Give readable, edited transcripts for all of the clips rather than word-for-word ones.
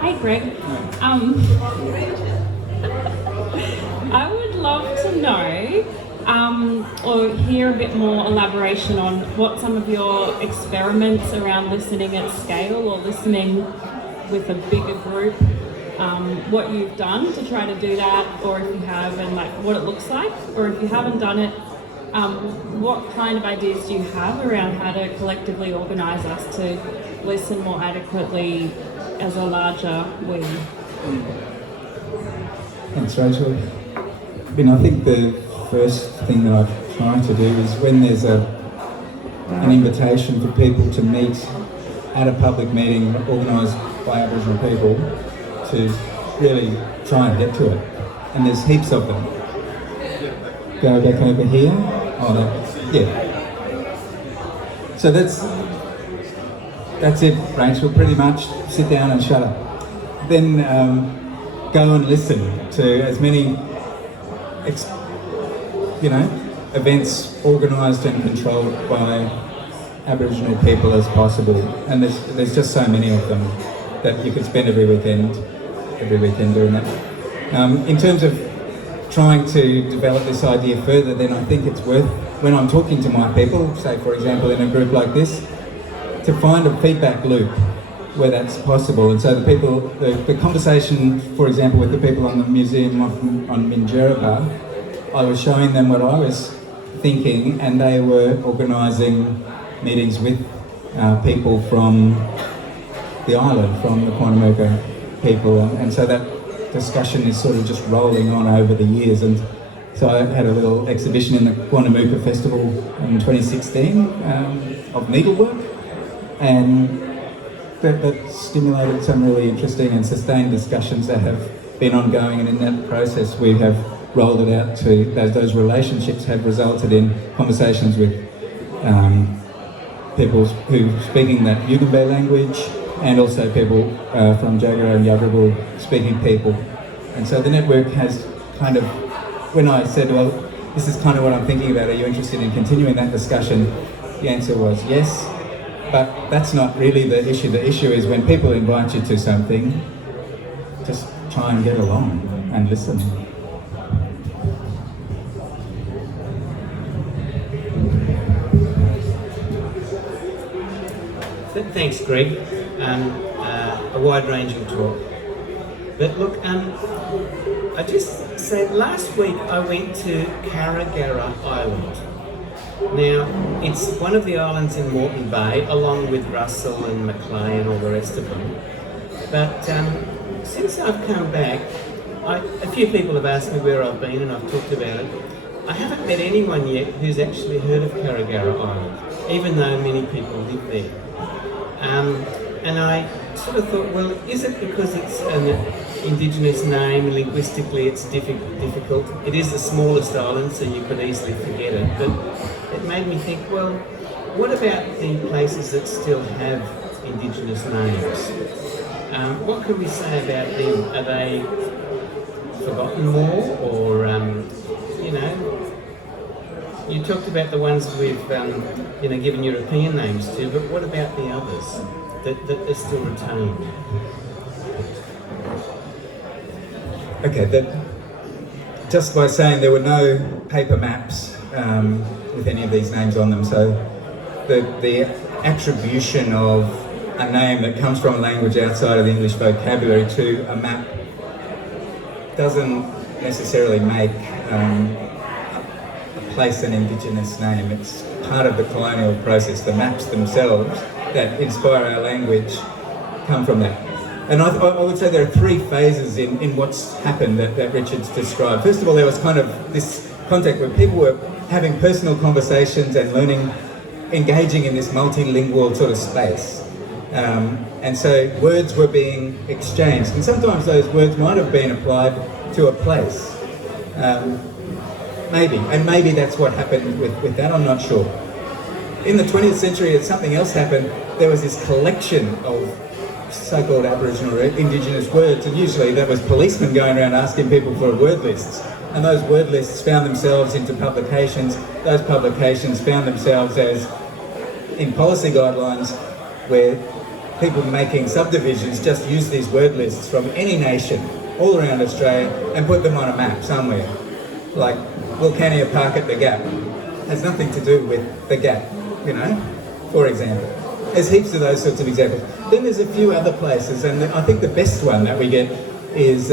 Hey Greg. I would love to know or hear a bit more elaboration on what some of your experiments around listening at scale or listening with a bigger group, what you've done to try to do that, or if you have, and like what it looks like, or if you haven't done it, what kind of ideas do you have around how to collectively organise us to listen more adequately as a larger we? Thanks, Rachel. I think the first thing that I try to do is when there's an invitation for people to meet at a public meeting organised by Aboriginal people, to really try and get to it. And there's heaps of them. Go back over here. Oh, no. Yeah. So that's it, Rachel. Pretty much sit down and shut up. Then go and listen to as many events organised and controlled by Aboriginal people as possible. And there's just so many of them that you could spend every weekend doing that. In terms of trying to develop this idea further, then I think it's worth, when I'm talking to my people, say for example in a group like this, to find a feedback loop where that's possible. And so the conversation, for example, with the people on the museum on Minjerribah, I was showing them what I was thinking, and they were organising meetings with people from the island, from the Quandamooka people, and so that discussion is sort of just rolling on over the years. And so I had a little exhibition in the Quandamooka Festival in 2016 of needlework, and that stimulated some really interesting and sustained discussions that have been ongoing, and in that process we have rolled it out to those relationships have resulted in conversations with people who speaking that Yugambeh language, and also people from Jagera and Yagarabu speaking people. And so the network has kind of, when I said, well, this is kind of what I'm thinking about, are you interested in continuing that discussion? The answer was yes, but that's not really the issue. The issue is when people invite you to something, just try and get along and listen. Thanks, Greg. A wide-ranging talk. But look, I just said last week I went to Karragara Island. Now, it's one of the islands in Moreton Bay, along with Russell and Macleay and all the rest of them. But since I've come back, a few people have asked me where I've been, and I've talked about it. I haven't met anyone yet who's actually heard of Karragara Island, even though many people live there. And I sort of thought, well, is it because it's an Indigenous name, linguistically it's difficult? It is the smallest island, so you could easily forget it, but it made me think, well, what about the places that still have Indigenous names? What can we say about them? Are they forgotten more, or, you talked about the ones we've, given European names to, but what about the others that are still retained? Okay, just by saying there were no paper maps with any of these names on them, so the attribution of a name that comes from a language outside of the English vocabulary to a map doesn't necessarily make place an Indigenous name. It's part of the colonial process. The maps themselves that inspire our language come from that. And I would say there are three phases in what's happened that Richard's described. First of all, there was kind of this contact where people were having personal conversations and learning, engaging in this multilingual sort of space. And so words were being exchanged, and sometimes those words might have been applied to a place. Maybe that's what happened with that, I'm not sure. In the 20th century, something else happened. There was this collection of so-called Aboriginal or Indigenous words, and usually that was policemen going around asking people for word lists. And those word lists found themselves into publications. Those publications found themselves as in policy guidelines where people making subdivisions just use these word lists from any nation all around Australia and put them on a map somewhere. Like Wilcannia Park at the Gap has nothing to do with the Gap, you know, for example. There's heaps of those sorts of examples. Then there's a few other places, and I think the best one that we get is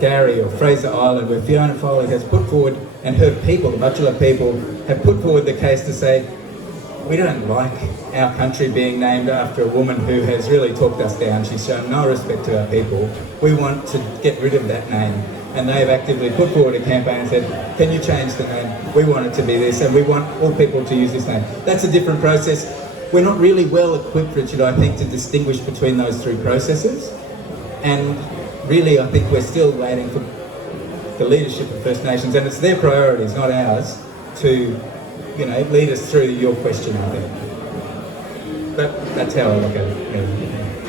Gary or Fraser Island, where Fiona Foley has put forward, and her people, the Butchulla people, have put forward the case to say, we don't like our country being named after a woman who has really talked us down. She's shown no respect to our people. We want to get rid of that name. And they've actively put forward a campaign and said, can you change the name? We want it to be this, and we want all people to use this name. That's a different process. We're not really well equipped, Richard, I think, to distinguish between those three processes. And really, I think we're still waiting for the leadership of First Nations, and it's their priorities, not ours, to, you know, lead us through your question, I think. But that's how I look at it. Yeah.